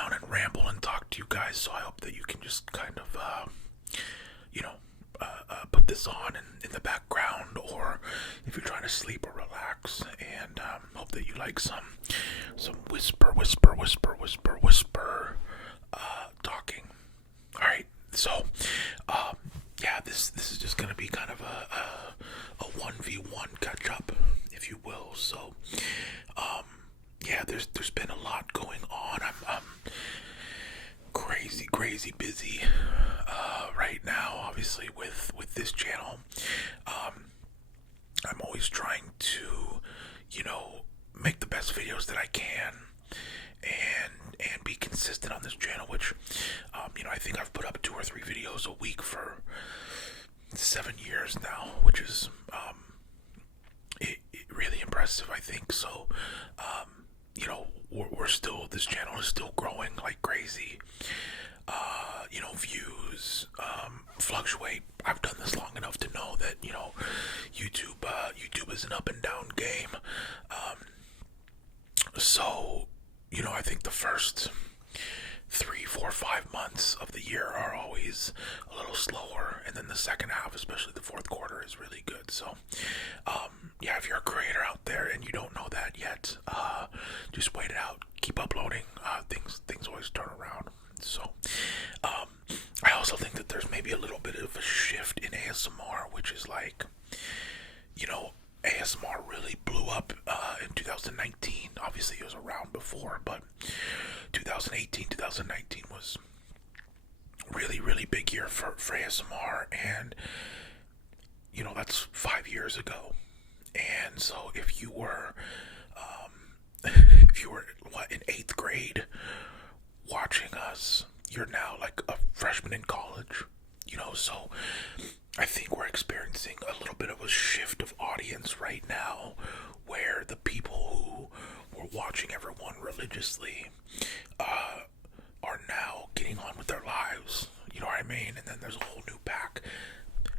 down and ramble and talk to you guys. So I hope that you can just kind of, put this on in the background, or if you're trying to sleep or relax. And hope that you like some whisper, talking. All right. So, this is just gonna be kind of a 1v1 catch up, if you will. So, there's been a lot going on. I'm crazy busy right now, obviously with this channel. I'm always trying to, make the best videos that I can and be consistent on this channel, which I think I've put up 2 or 3 videos a week for 7 years now, which is really impressive, I think. So we're still, this channel is still growing like crazy. Views fluctuate. I've done this long enough to know that YouTube is an up and down game. So I think the first 3, 4, 5 months of the year are always a little slower, and then the second half, especially the fourth quarter, is really good. So if you're a creator out there and you don't know that yet, just wait it out, keep uploading. Things always turn around. So I also think that there's maybe a little bit of a shift in ASMR, which is like, ASMR really blew up in 2019. Obviously it was around before, but 2018, 2019 was really big year for ASMR, and that's 5 years ago. And so if you were in 8th grade watching us, you're now like a freshman in college, so I think we're experiencing a little bit of a shift of audience right now, where the people who were watching everyone religiously are now getting on with their lives, you know what I mean? And then there's a whole new pack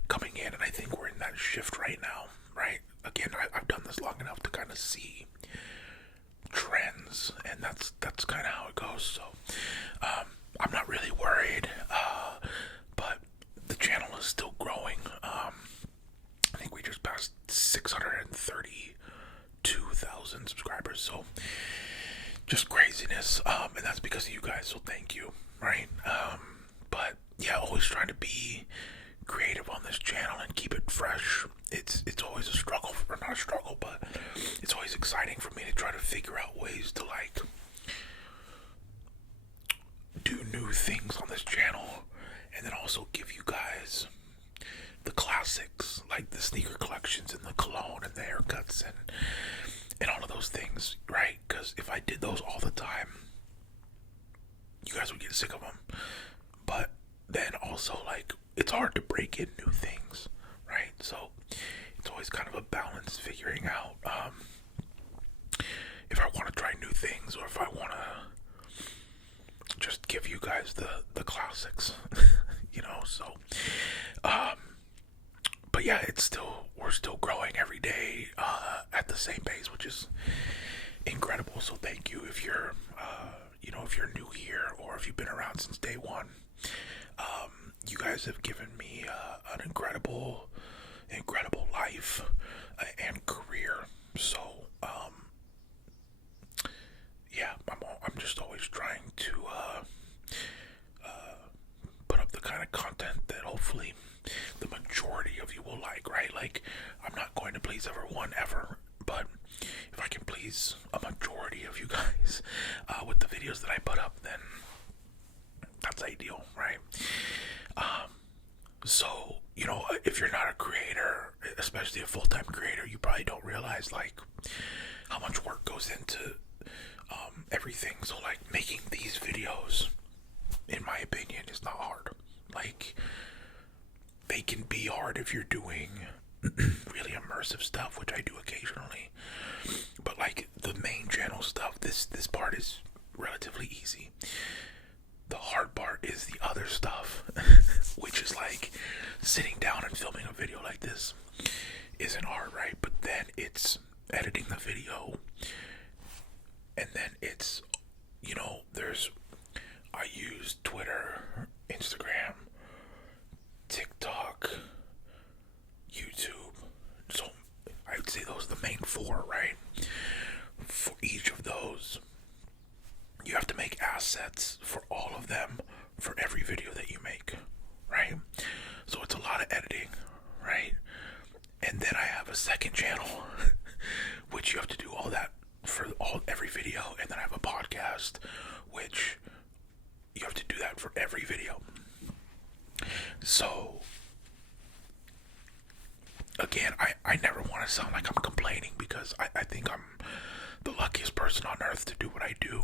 coming in, and I think we're in that shift right now, right? Again, I've done this long enough to kind of see trends, and that's kind of how it goes. So I'm not really worried, but the channel is still growing. I think we just passed 632,000 subscribers, so just craziness, and that's because of you guys, so thank you, right? But always trying to be creative on this channel and keep it fresh. It's always a struggle, or not a struggle, but it's always exciting for me to try to figure out ways to do new things on this channel, and then also give you guys the classics, like the sneaker collections and the cologne and the haircuts and all of those things, right? Because if I did those all the time, you guys would get sick of them. But then also, it's hard to break in new things, right? So it's always kind of a balance, figuring out if I want to try new things, or if I want to just give you guys the classics, so but we're still growing every day at the same pace, which is incredible. So thank you if you're if you're new here, or if you've been around since day one. You guys have given me an incredible life and career. So I'm just always trying to put up the kind of content that hopefully the majority of you will like, right? Like, I'm not going to please everyone ever, but if I can please a majority of you guys with the videos that I put up, then that's ideal, right? So if you're not a creator, especially a full-time creator, you probably don't realize how much work goes into everything. So making these videos, in my opinion, is not hard. They can be hard if you're doing really immersive stuff, which I do occasionally, but the main channel stuff, this part is relatively easy. The hard part is the other stuff, which is sitting down and filming a video like this isn't hard, right? But then it's editing the video, and then it's there's use Twitter, Instagram, TikTok, YouTube. So I would say those are the main four, right? For each of those, you have to make assets for all of them for every video that you make, right? So it's a lot of editing, right? And then I have a second channel, which you have to do all that for every video. And then I have a podcast, which you have to do that for every video. So again, I never want to sound like I'm complaining, because I think I'm the luckiest person on earth to do what I do.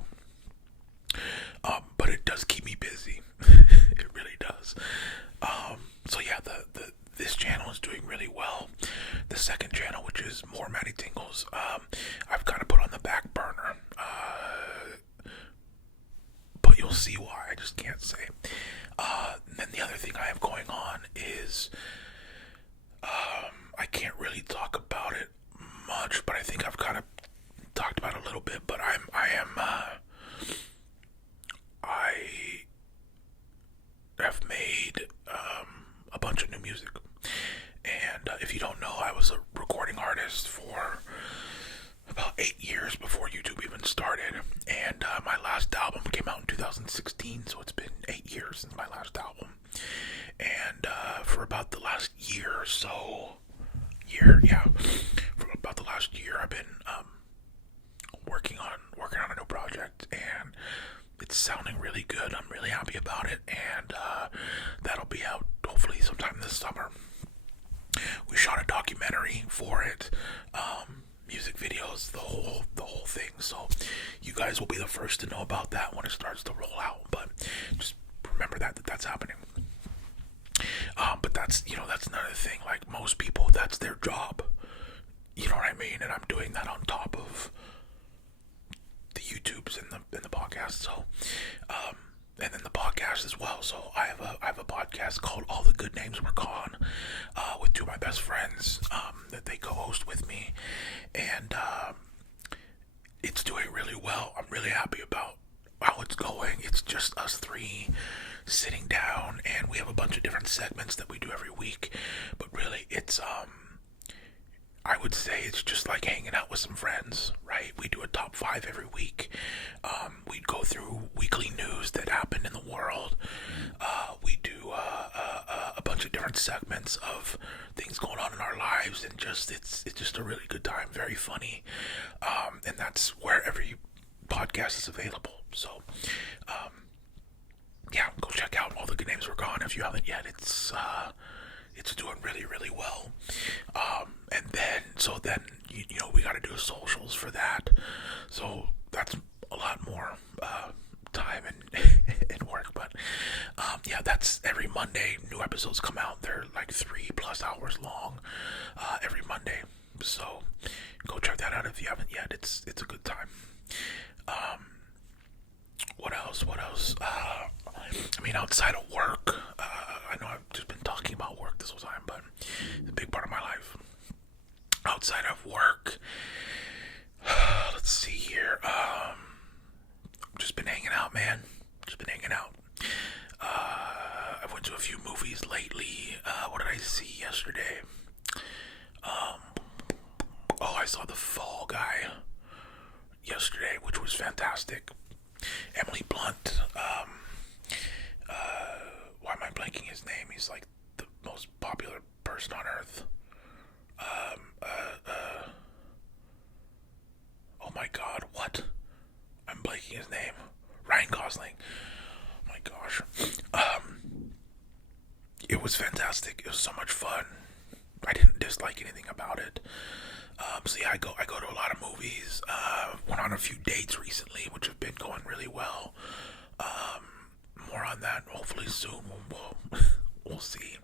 But it does keep me busy. It really does. So yeah, this channel is doing really well. The second channel, which is more MattyTingles, I've kind of put on the back burner. But you'll see why. I just can't say. And then the other thing I have going on is, I can't really talk about it much, but I think I've kind of talked about it a little bit. But I have made a bunch of new music, and if you don't know, I was a recording artist for about 8 years before YouTube even started, and my last album came out in 2016, so it's been 8 years since my last album. And for about the last year or so, for about the last year, I've been working on a new project, and it's sounding really good. I'm really happy about it, and that'll be out hopefully sometime this summer. We shot a documentary for it, music videos, the whole thing. So you guys will be the first to know about that when it starts to roll out. But just remember that's happening. But that's another thing. Like most people, that's their job. You know what I mean? And I'm doing that on top of the YouTubes and the podcast. So, and then the podcast as well. So I have a podcast called All the Good Names Were Gone, with two of my best friends, that they co-host with me, and it's doing really well. I'm really happy about how it's going. It's just us three sitting down, and we have a bunch of different segments that we do every week. But really, it's I would say it's just like hanging out with some friends, right? We do a top 5 every week. We go through weekly news that happened in the world. We do a bunch of different segments of things going on in our lives, and it's just a really good time, very funny. And that's where every podcast is available. So, yeah, go check out All the Good Names Were Gone if you haven't yet. It's doing really, really well. And then you know we got to do socials for that. So that's a lot more time and work. But yeah, that's every Monday. New episodes come out. They're like 3+ hours long every Monday. So go check that out if you haven't yet. It's a good time. What else? I mean, outside of work, I know I've just been talking about work this whole time, but it's a big part of my life. Outside of work, let's see here. Just been hanging out, man. Just been hanging out. I went to a few movies lately. What did I see yesterday? I saw The Fall Guy yesterday, which was fantastic. Emily Blunt. Why am I blanking his name? He's like the most popular person on earth. Oh my God, what? I'm blanking his name. Ryan Gosling. Oh my gosh. It was fantastic. It was so much fun. I didn't dislike anything about it. So yeah, I go to a lot of movies. Went on a few dates recently, which have been going really well. More on that hopefully soon. We'll see.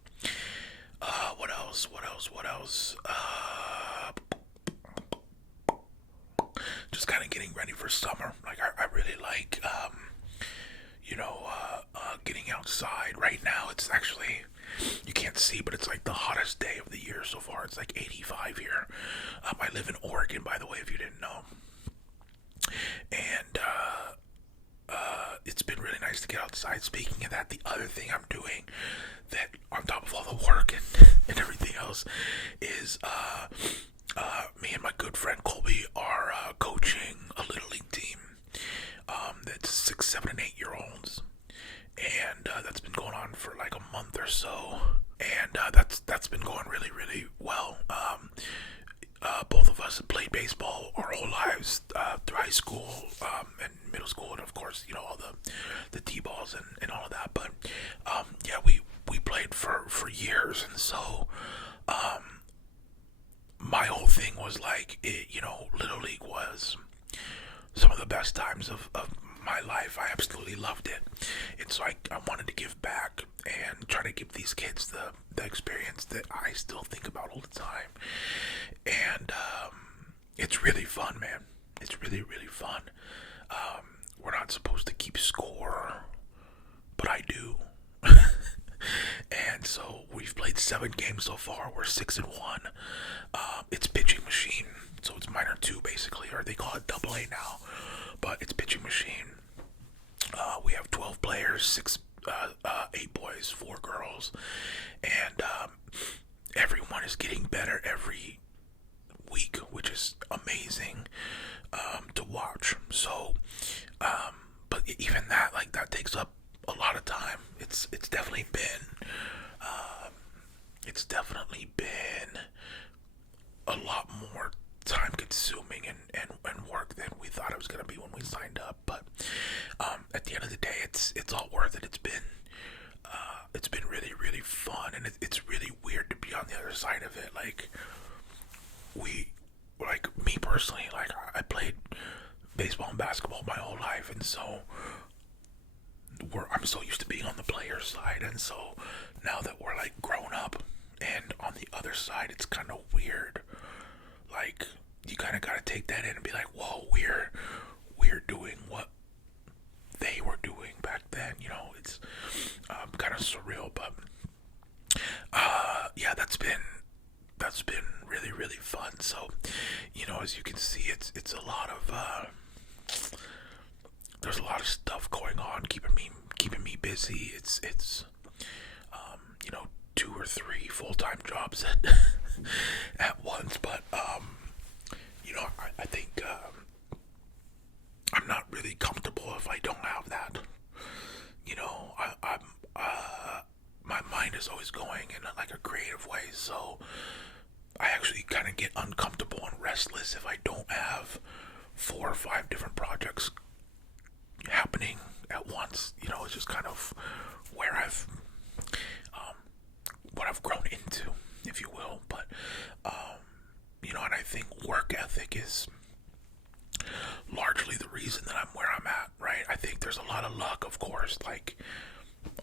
What else? Just kind of getting ready for summer. Like I really like, getting outside. Right now, it's actually, you can't see, but it's like the hottest day of the year so far. It's like 85 here. I live in Oregon, by the way, if you didn't know. And it's been really nice to get outside. Speaking of that, the other thing I'm doing that on top of all the work and everything else is me and my good friend Colby are coaching a little league team that's 6, 7, and 8-year-olds, and that's been going on for like a month or so, and that's been going really, really well. Both of us have played baseball our whole lives, through high school and middle school, and of course, you know, all the t-balls and all of that. But yeah, we played for years, and so my whole thing was like, you know, Little League was some of the best times of my life. I absolutely loved it, and so I wanted to give back and try to give these kids the experience that I still think about all the time. And it's really fun, man. It's really, really fun. We're not supposed to keep score, but I do. And so we've played 7 games so far. We're 6-1. It's pitching machine, so it's minor 2 basically, or they call it double A now, but it's pitching machine. We have 12 players, 8 boys, 4 girls, and everyone is getting better every week, which is amazing to watch. So, but even that, like, that takes up a lot of time. It's definitely been a lot more time consuming and work than we thought it was gonna be when we signed up. But at the end of the day, it's all worth it. It's been really, really fun, and it's really weird to be on the other side of it. Like, me personally, like, I played baseball and basketball my whole life, and so I'm so used to being on the player side, and so now that we're like grown up and on the other side, it's kind of weird. Like, you kind of got to take that in and be like, whoa, we're doing what they were doing back then, you know. It's kind of surreal, but yeah, that's been really, really fun. So, you know, as you can see, it's a lot of there's a lot of stuff going on, keeping me busy. It's you know, 2 or 3 full-time jobs at once, but you know, I think I'm not really comfortable if I don't have that. You know, I'm my mind is always going in like a creative way, so I actually kind of get uncomfortable and restless if I don't have 4 or 5 different projects happening at once. You know, it's just kind of where what I've grown into, if you will. But you know, and I think work ethic is largely the reason that I'm where I'm at, right? I think there's a lot of luck, of course. Like,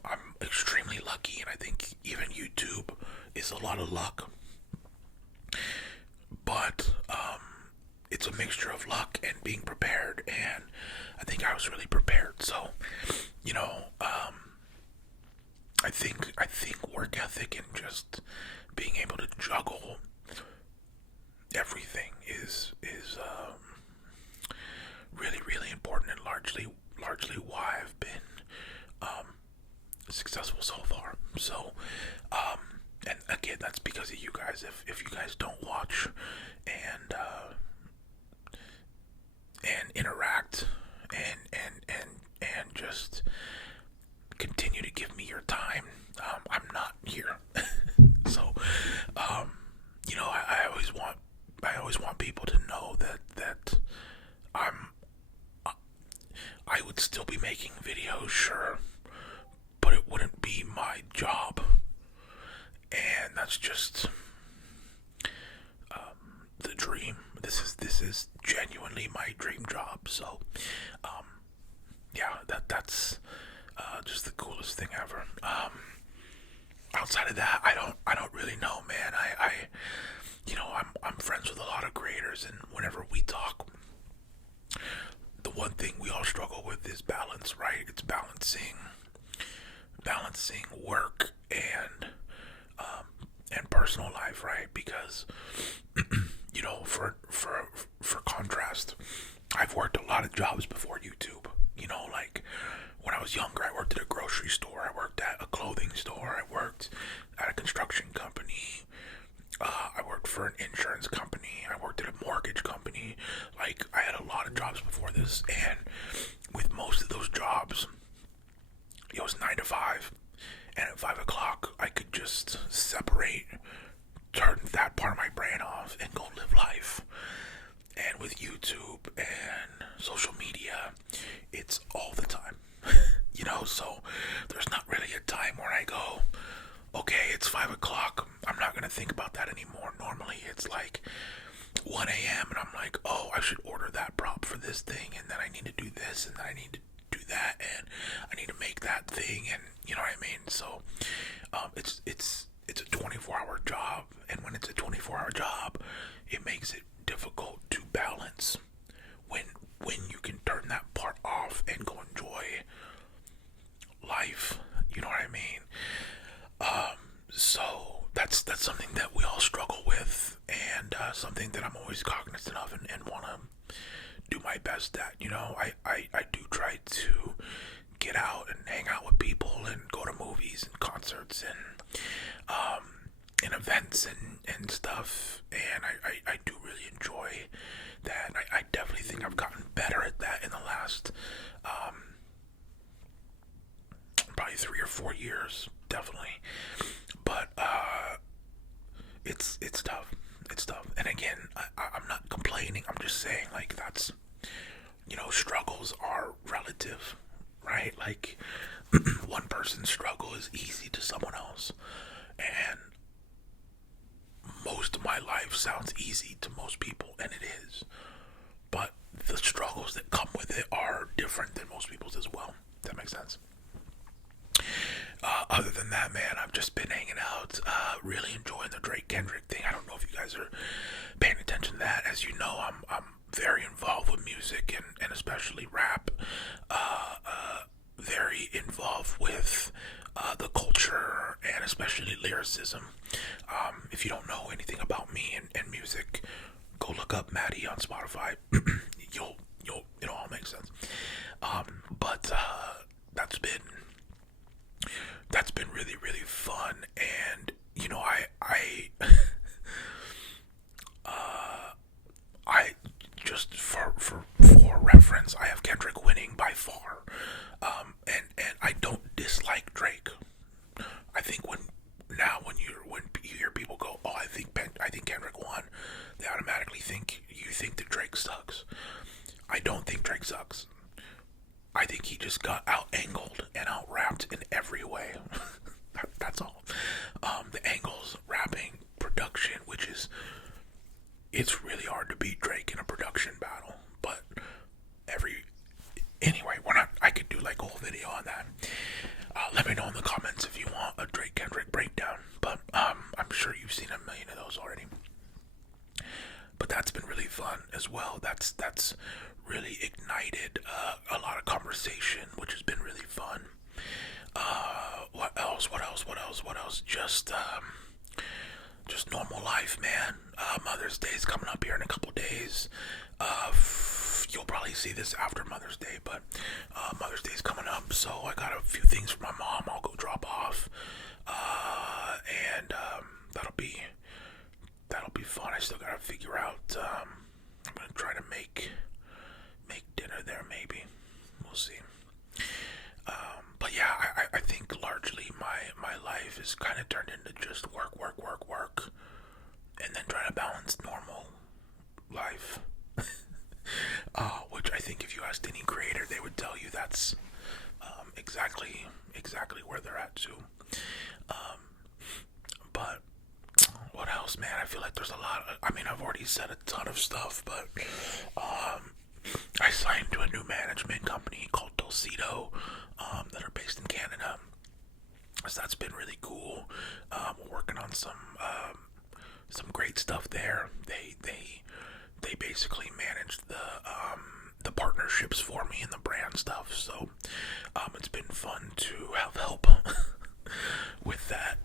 I'm extremely lucky, and I think even YouTube is a lot of luck. But it's a mixture of luck and being prepared, and I think I was really prepared. So, you know, I think work ethic and just being able to juggle everything is really, really important, and largely why I've been successful so far. So, and again, that's because of you guys. If you guys don't watch and interact and just continue to give me your time, I'm not here. So, you know, I always want people to know that I would still be making videos, sure, but it wouldn't be my job, and that's just the dream. This is genuinely my dream job. So, yeah, that's just the coolest thing ever. Outside of that, I don't really know, man. I you know, I'm friends with a lot of creators, and whenever we talk, the one thing we all struggle with is balance, right? It's balancing work and personal life, right? Because you know, for contrast, I've worked a lot of jobs before YouTube. You know, like I was younger, I worked at a grocery store, I worked at a clothing store, I worked at a construction company, I worked for an insurance company, I worked at a mortgage company. Like, I had a lot of jobs before this, and with most of those jobs, it was 9 to 5, and at 5 o'clock, I could just separate, turn that part of my brain off, and go live life. And with YouTube and social media, it's all the time, so there's not really a time where I go, okay, it's 5 o'clock, I'm not going to think about that anymore. Normally it's like 1 a.m. and I'm like, oh, I should order that prop for this thing, and then I need to do this, and then I need to do that, and I need to make that thing, and you know what I mean? So it's a 24-hour job, and when it's a 24-hour job, it makes it difficult to balance when you can turn that part off and go enjoy life. You know what I mean? So that's something that we all struggle with, and something that I'm always cognizant of and want to do my best at. I do try to get out and hang out with people and go to movies and concerts and events and stuff, and I do really enjoy that. I definitely think I've gotten better at that in the last probably 3 or 4 years, definitely. But it's tough. It's tough. And again, I'm not complaining. I'm just saying, like, that's, struggles are relative, right? Like, one person's struggle is easy to someone else, and most of my life sounds easy to most people, and it is. But the struggles that come with it are different than most people's as well. Does that make sense? Other than that, man, I've just been hanging out, really enjoying the Drake Kendrick thing. I don't know if you guys are paying attention to that. As you know, I'm very involved with music and especially rap. Very involved with the culture and especially lyricism. If you don't know anything about me and music, go look up Matty on Spotify. It'll all make sense. But that's been really, really fun. And I just for reference, I have Kendrick winning by far. And I don't dislike Drake. I think when you hear people go, oh, I think Kendrick won, they automatically think that Drake sucks. I don't think Drake sucks. I think he just got out-angled and out-rapped in every way. That's all. The angles, rapping, production, it's really hard to beat Drake in a production battle. But anyway, I could do like a whole video on that. Let me know in the comments if you want a Drake Kendrick breakdown. But I'm sure you've seen a million of those already. But that's been really fun as well. That's really ignited a lot of conversation, which has been really fun. What else? Just normal life, man. Mother's Day is coming up here in a couple days. You'll probably see this after Mother's Day, but Mother's Day is coming up, so I got a few things for my mom I'll go drop off, and that'll be fun. I still gotta figure out. I'm gonna try to make dinner there, maybe. We'll see. But yeah, I think largely my life is kind of turned into just work, and then trying to balance normal life. Which I think if you asked any creator, they would tell you that's exactly where they're at too. But what else, man? I feel like there's a lot of, I've already said a ton of stuff, but I signed to a new management company called Dulcedo, that are based in Canada. So that's been really cool. We're working on some great stuff there. They basically managed the partnerships for me and the brand stuff. So it's been fun to have help with that.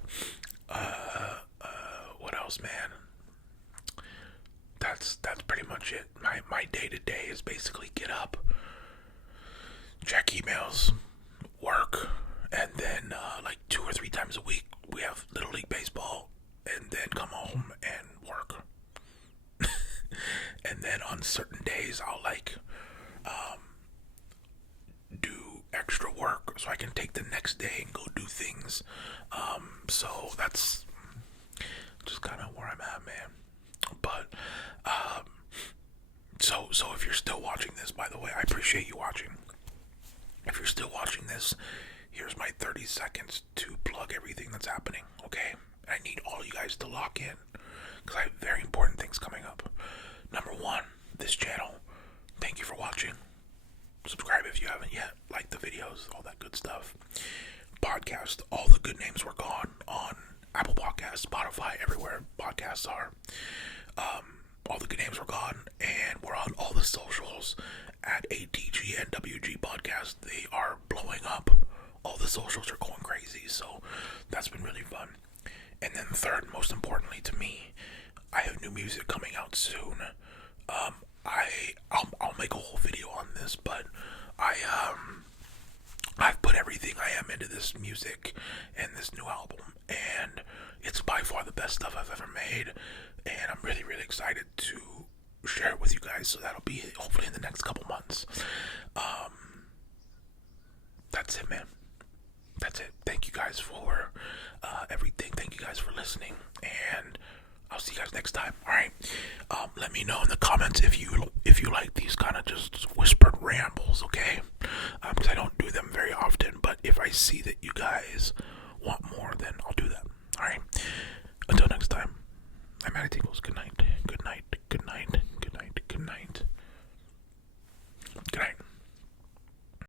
What else, man? That's pretty much it. My day to day is basically get up, check emails, can take the next day and go do things. So that's just kind of where I'm at, man. But so if you're still watching this, by the way, I appreciate you watching. If you're still watching this, here's my 30 seconds to plug everything that's happening, okay? I need all you guys to lock in, because I have very important things coming up. Number one, this channel. Thank you for watching. Subscribe if you haven't yet. Like the videos, all that good stuff. Podcast, All the Good Names Were Gone on Apple Podcasts, Spotify, everywhere podcasts are. All the Good Names Were Gone, and we're on all the socials at ATG and WG Podcast. They are blowing up. All the socials are going crazy, so that's been really fun. And then third, most importantly to me, I have new music coming out soon. I'll make a whole video on this, but I've put everything I am into this music and this new album, and it's by far the best stuff I've ever made, and I'm really, really excited to share it with you guys, so that'll be hopefully in the next couple months. That's it, man. That's it. Thank you guys for everything. Thank you guys for listening, and I'll see you guys next time. All right. Let me know in the comments if you like these kind of just whispered rambles, okay? Because I don't do them very often, but if I see that you guys want more, then I'll do that. All right. Until next time, I'm MattyTingles. Good night.